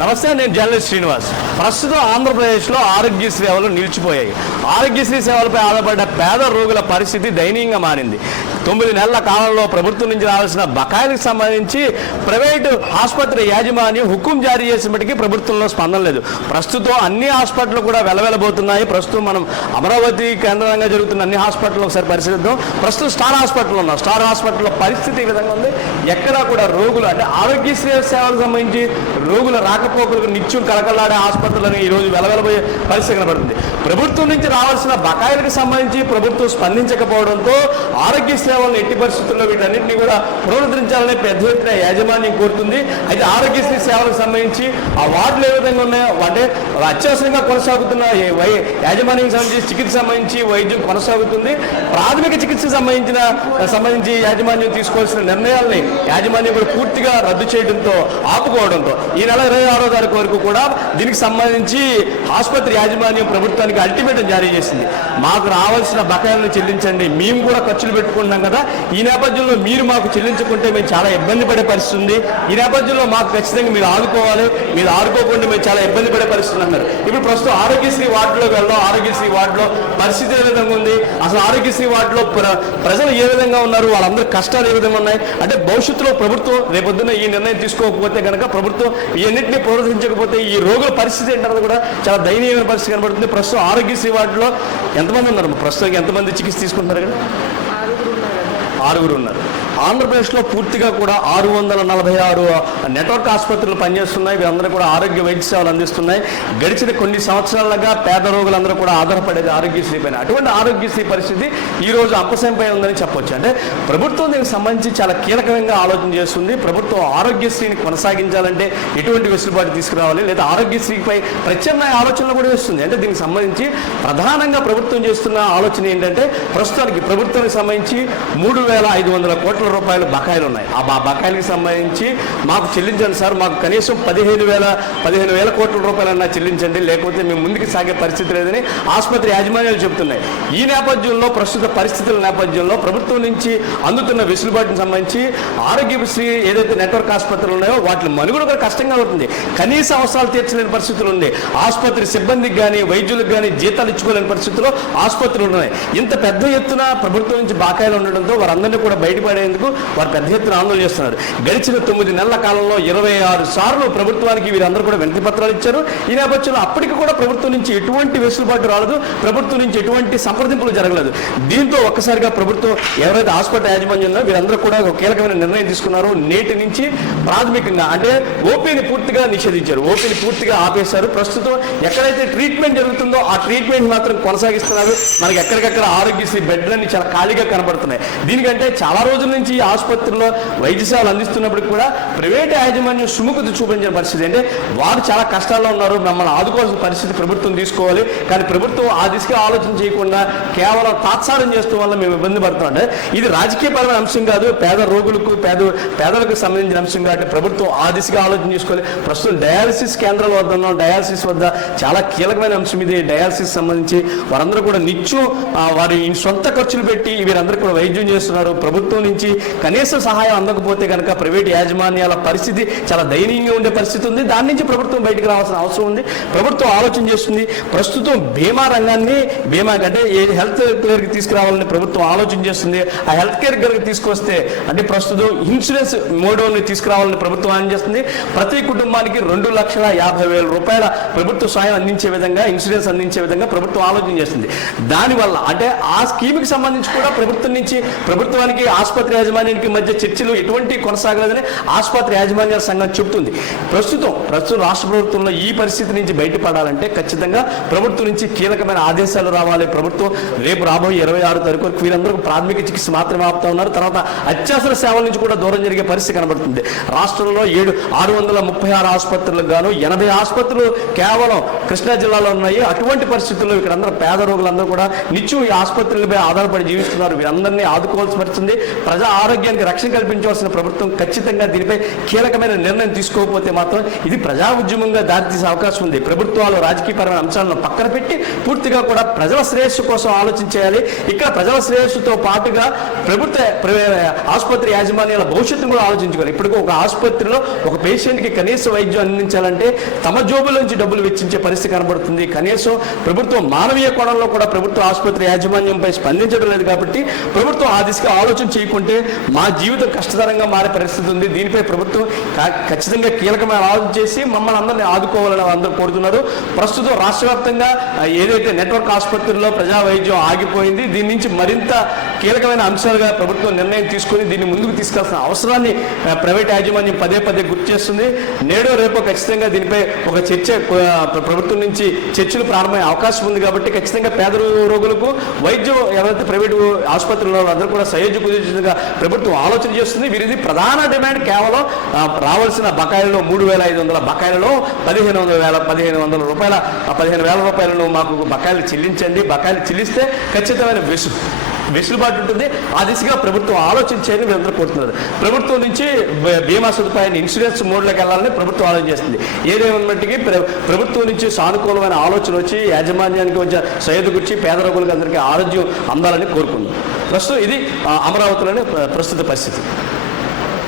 నమస్తే, నేను జర్నలిస్ట్ శ్రీనివాస్. ప్రస్తుతం ఆంధ్రప్రదేశ్లో ఆరోగ్య సేవలు నిలిచిపోయాయి. ఆరోగ్యశ్రీ సేవలపై ఆధారపడ్డ పేద రోగుల పరిస్థితి దయనీయంగా మారింది. 9 నెలల కాలంలో ప్రభుత్వం నుంచి రావాల్సిన బకాయిలకు సంబంధించి ప్రైవేటు ఆసుపత్రి యాజమాన్యం హుకుం జారీ చేసినప్పటికీ ప్రభుత్వంలో స్పందన లేదు. ప్రస్తుతం అన్ని హాస్పిటల్ కూడా వెలవెలబోతున్నాయి. ప్రస్తుతం మనం అమరావతి కేంద్రంగా జరుగుతున్న అన్ని హాస్పిటల్ ఒకసారి పరిశీలిద్దాం. ప్రస్తుతం స్టార్ హాస్పిటల్ ఉన్నాం. స్టార్ హాస్పిటల్లో పరిస్థితి ఈ విధంగా ఉంది. ఎక్కడా కూడా రోగులు అంటే ఆరోగ్యశ్రీ సేవలకు సంబంధించి రోగుల రాకపోకలకు నిత్యం కలకలాడే హాస్పిటల్ని ఈరోజు వెలవెలబోయే పరిస్థితి కనబడుతుంది. ప్రభుత్వం నుంచి రావాల్సిన బకాయిలకు సంబంధించి ప్రభుత్వం స్పందించకపోవడంతో ఆరోగ్య సేవలను ఎట్టి పరిస్థితుల్లో వీటన్నింటినీ కూడా పునరుద్ధరించాలని పెద్ద ఎత్తున యాజమాన్యం కోరుతుంది. అయితే ఆరోగ్యశ్రీ సేవలకు సంబంధించి ఆ వార్డులు ఏ విధంగా ఉన్నాయో అంటే అత్యవసరంగా కొనసాగుతున్న యాజమాన్యం సంబంధించి చికిత్స సంబంధించి వైద్యం కొనసాగుతుంది. ప్రాథమిక చికిత్సకు సంబంధించి యాజమాన్యం తీసుకోవాల్సిన నిర్ణయాల్ని యాజమాన్యం కూడా పూర్తిగా రద్దు చేయడంతో ఆపుకోవడంతో ఈ నెల 26వ తారీఖు వరకు కూడా దీనికి సంబంధించి ఆసుపత్రి యాజమాన్యం ప్రభుత్వానికి అల్టిమేటం జారీ చేసింది. మాకు రావాల్సిన బకాయిలను చెల్లించండి, మేము కూడా ఖర్చులు పెట్టుకుంటున్నాం కదా, ఈ నేపథ్యంలో మీరు మాకు చెల్లించుకుంటే మేము చాలా ఇబ్బంది పడే పరిస్థితి ఉంది. ఈ నేపథ్యంలో మాకు ఖచ్చితంగా మీరు ఆదుకోవాలి, మీరు ఆదుకోకుండా మేము చాలా ఇబ్బంది పడే పరిస్థితి అన్నారు. ఇప్పుడు ప్రస్తుతం ఆరోగ్యశ్రీ వార్డులోకి వెళ్దాం. ఆరోగ్యశ్రీ వార్డులో పరిస్థితి ఏ విధంగా ఉంది, అసలు ఆరోగ్యశ్రీ వార్డులో ప్రజలు ఏ విధంగా ఉన్నారు, వాళ్ళందరూ కష్టాలు ఏ విధంగా ఉన్నాయి అంటే భవిష్యత్తులో ప్రభుత్వం రేపొద్దున ఈ నిర్ణయం తీసుకోకపోతే కనుక ప్రభుత్వం ఇవన్నింటినీ పునరుద్ధరించకపోతే ఈ రోగుల పరిస్థితి ఏంటన్నది కూడా చాలా దయనీయమైన పరిస్థితి కనబడుతుంది. ప్రస్తుతం ఆరోగ్యశ్రీ వార్డులో ఎంతమంది ఉన్నారు, ప్రస్తుతం ఎంతమంది చికిత్స తీసుకుంటున్నారు కదా? 6 ఉన్నారు. ఆంధ్రప్రదేశ్లో పూర్తిగా కూడా 646 నెట్వర్క్ ఆసుపత్రులు పనిచేస్తున్నాయి. వీరందరూ కూడా ఆరోగ్య వైద్య సేవలు అందిస్తున్నాయి. గడిచిన కొన్ని సంవత్సరాలుగా పేద రోగులందరూ కూడా ఆధారపడేది ఆరోగ్యశ్రీ పైన. అటువంటి ఆరోగ్యశ్రీ పరిస్థితి ఈ రోజు అంపశంపై ఉందని చెప్పొచ్చు. అంటే ప్రభుత్వం దీనికి సంబంధించి చాలా కీలకంగా ఆలోచన చేస్తుంది. ప్రభుత్వం ఆరోగ్యశ్రీని కొనసాగించాలంటే ఎటువంటి వెసులుబాటు తీసుకురావాలి, లేదా ఆరోగ్యశ్రీపై ప్రత్యామ్నాయ ఆలోచనలు కూడా వేస్తుంది. అంటే దీనికి సంబంధించి ప్రధానంగా ప్రభుత్వం చేస్తున్న ఆలోచన ఏంటంటే ప్రస్తుతానికి ప్రభుత్వానికి సంబంధించి 3,500 కోట్ల రూపాయలు బకాయిలు ఉన్నాయి. ఆ బకాయిలకు సంబంధించి మాకు చెల్లించండి సార్, మాకు కనీసం 15,000 కోట్ల రూపాయలన్నా చెల్లించండి, లేకపోతే మేము ముందుకు సాగే పరిస్థితి లేదని ఆసుపత్రి యాజమాన్యాలు చెబుతున్నాయి. ఈ నేపథ్యంలో ప్రస్తుత పరిస్థితుల నేపథ్యంలో ప్రభుత్వం నుంచి అందుతున్న వెసులుబాటుని సంబంధించి ఆరోగ్యశ్రీ ఏదైతే నెట్వర్క్ ఆసుపత్రులు ఉన్నాయో వాటి మనుగడ కూడా కష్టంగా అవుతుంది. కనీస అవసరాలు తీర్చలేని పరిస్థితులు ఉంది. ఆసుపత్రి సిబ్బందికి కానీ వైద్యులకు కానీ జీతాలు ఇచ్చుకోలేని పరిస్థితుల్లో ఆసుపత్రులు ఉన్నాయి. ఇంత పెద్ద ఎత్తున ప్రభుత్వం నుంచి బకాయిలు ఉండడంతో వారందరినీ కూడా బయటపడేందుకు వారు పెద్ద ఎత్తున ఆందోళన చేస్తున్నారు. గడిచిన 9 నెలల కాలంలో 26 సార్లు ప్రభుత్వానికి వీరందరూ కూడా వినతి పత్రాలు ఇచ్చారు. ఈ నేపథ్యంలో అప్పటికి కూడా ప్రభుత్వం నుంచి ఎటువంటి వెసులుబాటు రాలేదు, ప్రభుత్వం నుంచి ఎటువంటి సంప్రదింపులు జరగలేదు. దీంతో ఒక్కసారిగా ప్రభుత్వం ఎవరైతే హాస్పిటల్ యాజమాన్యం ఉందో వీరందరూ కూడా ఒక కీలకమైన నిర్ణయం తీసుకున్నారు. నేటి నుంచి ప్రాథమికంగా అంటే ఓపీని పూర్తిగా నిషేధించారు, ఓపీని పూర్తిగా ఆపేశారు. ప్రస్తుతం ఎక్కడైతే ట్రీట్మెంట్ జరుగుతుందో ఆ ట్రీట్మెంట్ మాత్రం కొనసాగిస్తున్నారు. మనకి ఎక్కడికక్కడ ఆరోగ్యశ్రీ బెడ్లన్నీ చాలా ఖాళీగా కనబడుతున్నాయి. దీనికంటే చాలా రోజుల నుంచి ఈ ఆసుపత్రిలో వైద్య సేవలు అందిస్తున్నప్పటికీ కూడా ప్రైవేట్ యాజమాన్యం సుముఖత చూపించిన పరిస్థితి. అంటే వారు చాలా కష్టాల్లో ఉన్నారు, మమ్మల్ని ఆదుకోవాల్సిన పరిస్థితి ప్రభుత్వం తీసుకోవాలి. కానీ ప్రభుత్వం ఆ దిశగా ఆలోచన చేయకుండా కేవలం తాత్సారం చేస్తూ వల్ల మేము ఇబ్బంది పడుతున్నాం. అంటే ఇది రాజకీయపరమైన అంశం కాదు, పేద రోగులకు పేదలకు సంబంధించిన అంశం కాబట్టి ప్రభుత్వం ఆ దిశగా ఆలోచన చేసుకోవాలి. ప్రస్తుతం డయాలసిస్ కేంద్రాల వద్ద ఉన్నాం. డయాలసిస్ వద్ద చాలా కీలకమైన అంశం ఇది. డయాలసిస్ సంబంధించి వారందరూ కూడా నిత్యం వారి సొంత ఖర్చులు పెట్టి వీరందరూ కూడా వైద్యం చేస్తున్నారు. ప్రభుత్వం నుంచి కనీస సహాయం అందకపోతే కనుక ప్రైవేట్ యాజమాన్యాల పరిస్థితి చాలా దయనీయంగా ఉండే పరిస్థితి ఉంది. దాని నుంచి ప్రభుత్వం బయటకు రావాల్సిన అవసరం ఉంది. ప్రభుత్వం ఆలోచన చేస్తుంది. ప్రస్తుతం బీమా రంగాన్ని అంటే హెల్త్ కేర్కి తీసుకురావాలని ప్రభుత్వం ఆలోచన చేస్తుంది. ఆ హెల్త్ కేర్ కేర్కి తీసుకొస్తే అంటే ప్రస్తుతం ఇన్సూరెన్స్ మోడల్ని తీసుకురావాలని ప్రభుత్వం ఆలోచన చేస్తుంది. ప్రతి కుటుంబానికి 2,50,000 రూపాయల ప్రభుత్వ సాయం అందించే విధంగా, ఇన్సూరెన్స్ అందించే విధంగా ప్రభుత్వం ఆలోచన చేస్తుంది. దానివల్ల అంటే ఆ స్కీమ్కి సంబంధించి కూడా ప్రభుత్వం నుంచి ప్రభుత్వానికి ఆసుపత్రి యాజమాన్యానికి మధ్య చర్చలు ఎటువంటి కొనసాగలేదని ఆసుపత్రి యాజమాన్యాల సంఘం చెబుతుంది. ప్రస్తుతం రాష్ట్ర ప్రభుత్వంలో ఈ పరిస్థితి నుంచి బయటపడాలంటే ఖచ్చితంగా ప్రభుత్వం నుంచి కీలకమైన ఆదేశాలు రావాలి. ప్రభుత్వం రేపు రాబోయే 26 తారీఖు వరకు వీరందరూ ప్రాథమిక చికిత్స మాత్రమే ఆపుతా ఉన్నారు. తర్వాత అత్యవసర సేవల నుంచి కూడా దూరం జరిగే పరిస్థితి కనబడుతుంది. రాష్ట్రంలో 636 ఆసుపత్రులకు గాను 80 ఆసుపత్రులు కేవలం కృష్ణా జిల్లాలో ఉన్నాయి. అటువంటి పరిస్థితుల్లో ఇక్కడ అందరూ పేద రోగులందరూ కూడా నిత్యం ఈ ఆసుపత్రులపై ఆధారపడి జీవిస్తున్నారు. వీరందరినీ ఆదుకోవాల్సి వస్తుంది. ప్రజా ఆరోగ్యానికి రక్షణ కల్పించవలసిన ప్రభుత్వం ఖచ్చితంగా దీనిపై కీలకమైన నిర్ణయం తీసుకోకపోతే మాత్రం ఇది ప్రజా ఉద్యమంగా దారితీసే అవకాశం ఉంది. ప్రభుత్వాలు రాజకీయపరమైన అంశాలను పక్కన పెట్టి పూర్తిగా కూడా ప్రజల శ్రేయస్సు కోసం ఆలోచించేయాలి. ఇక్కడ ప్రజల శ్రేయస్సుతో పాటుగా ఆసుపత్రి యాజమాన్యాల భవిష్యత్తును కూడా ఆలోచించుకోవాలి. ఇప్పటికీ ఒక ఆసుపత్రిలో ఒక పేషెంట్కి కనీస వైద్యం అందించాలంటే తమ జోబులోంచి డబ్బులు వెచ్చించే పరిస్థితి కనబడుతుంది. కనీసం ప్రభుత్వం మానవీయ కోణంలో కూడా ప్రభుత్వ ఆసుపత్రి యాజమాన్యంపై స్పందించడం లేదు. కాబట్టి ప్రభుత్వం ఆ దిశగా ఆలోచన చేయకుంటే మా జీవితం కష్టతరంగా మారే పరిస్థితి ఉంది. దీనిపై ప్రభుత్వం ఖచ్చితంగా కీలకమైన ఆలోచన చేసి మమ్మల్ని అందరినీ ఆదుకోవాలని అందరూ కోరుతున్నారు. ప్రస్తుతం రాష్ట్ర వ్యాప్తంగా ఏదైతే నెట్వర్క్ ఆసుపత్రుల్లో ప్రజా వైద్యం ఆగిపోయింది, దీని నుంచి మరింత కీలకమైన అంశాలుగా ప్రభుత్వం నిర్ణయం తీసుకుని దీన్ని ముందుకు తీసుకెళ్తున్న అవసరాన్ని ప్రైవేట్ యాజమాన్యం పదే పదే గుర్తు చేస్తుంది. నేడో రేపో ఖచ్చితంగా దీనిపై ఒక చర్చ ప్రభుత్వం నుంచి చర్చలు ప్రారంభమయ్యే అవకాశం ఉంది. కాబట్టి ఖచ్చితంగా పేద రోగులకు వైద్యం ఎవరైతే ప్రైవేటు ఆసుపత్రుల్లో అందరూ కూడా సయోధ్య కుదిర్చేందుగా ప్రభుత్వం ఆలోచన చేస్తుంది. వీరిది ప్రధాన డిమాండ్ కేవలం రావాల్సిన బకాయిల్లో 3,500 బకాయిలలో 15,000 రూపాయలను మాకు బకాయిలు చెల్లించండి. బకాయిలు చెల్లిస్తే ఖచ్చితమైన వెసులుబాటు ఉంటుంది. ఆ దిశగా ప్రభుత్వం ఆలోచించేది వీరందరూ కోరుతున్నారు. ప్రభుత్వం నుంచి బీమా సదుపాయాన్ని ఇన్సూరెన్స్ మోడ్లోకి వెళ్ళాలని ప్రభుత్వం ఆలోచన చేస్తుంది. ఏదేమన్నప్పటికీ ప్రభుత్వం నుంచి సానుకూలమైన ఆలోచన వచ్చి యాజమాన్యానికి వచ్చే సయోధ్య గురించి పేద రోగులకు అందరికీ ఆరోగ్యం అందాలని కోరుకుంది. ప్రస్తుతం ఇది అమరావతిలోని ప్రస్తుత పరిస్థితి.